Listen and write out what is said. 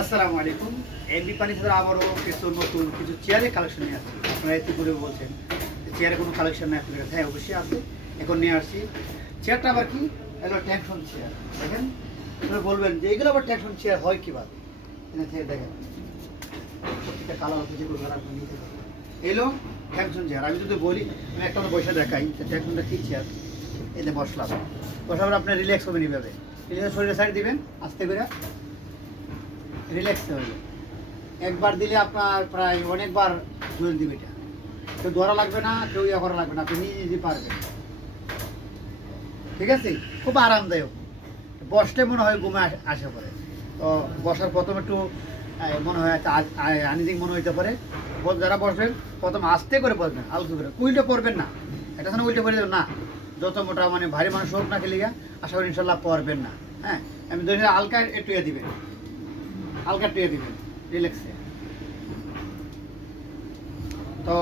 আসসালামু আলাইকুম। এমবি পানি থেকে আবারও কিছু নতুন কিছু চেয়ারের কালেকশন নিয়ে আসছি। আপনারা এতে করে বলছেন চেয়ারে কোনো কালেকশন নেই আপনাদের কাছে। হ্যাঁ, অবশ্যই আছে, এখন নিয়ে আসছি। চেয়ারটা আবার কি, এগুলো টেকসন চেয়ার। দেখেন, আপনারা বলবেন যে এগুলো আবার টেকসন চেয়ার হয় কীভাবে। এখানে থেকে দেখেন প্রত্যেকটা কালার আছে, যেগুলো কালার আপনি নিতে পারবেন। এলো টেকসন চেয়ার। আমি যদি বলি, আমি একটা বসে দেখাই যে টেকসনটা কী চেয়ার। এতে বসলাম, বসাবার আপনি রিল্যাক্স হবেন এইভাবে। রিল্যাক্স শরীরে সাইড দিবেন আস্তে করে, রিল্যাক্স হয়ে একবার দিলে আপনার প্রায় অনেকবার জোর দিবে। এটা কেউ ধরা লাগবে না, কেউ ইয়ে করা লাগবে না, আপনি নিজে নিজে পারবেন। ঠিক আছে, খুব আরামদায়ক। বসলে মনে হয় ঘুমে আসে পরে। তো বসার প্রথম একটু মনে হয় আনিদিক মনে হইতে পারে। যারা বসবেন প্রথম আস্তে করে বসবেন, আলতু করে, উল্টে পড়বেন না। এটা যেন উল্টে পড়ে না, যত মোটা মানে ভারী মানুষ হোক না খেলে আশা করি ইনশাল্লাহ পড়বেন না। হ্যাঁ, আমি ধরে হালকা একটু ইয়ে দিবেন, হালকা একটু ইয়ে দিবেন রিল্যাক্সে। তো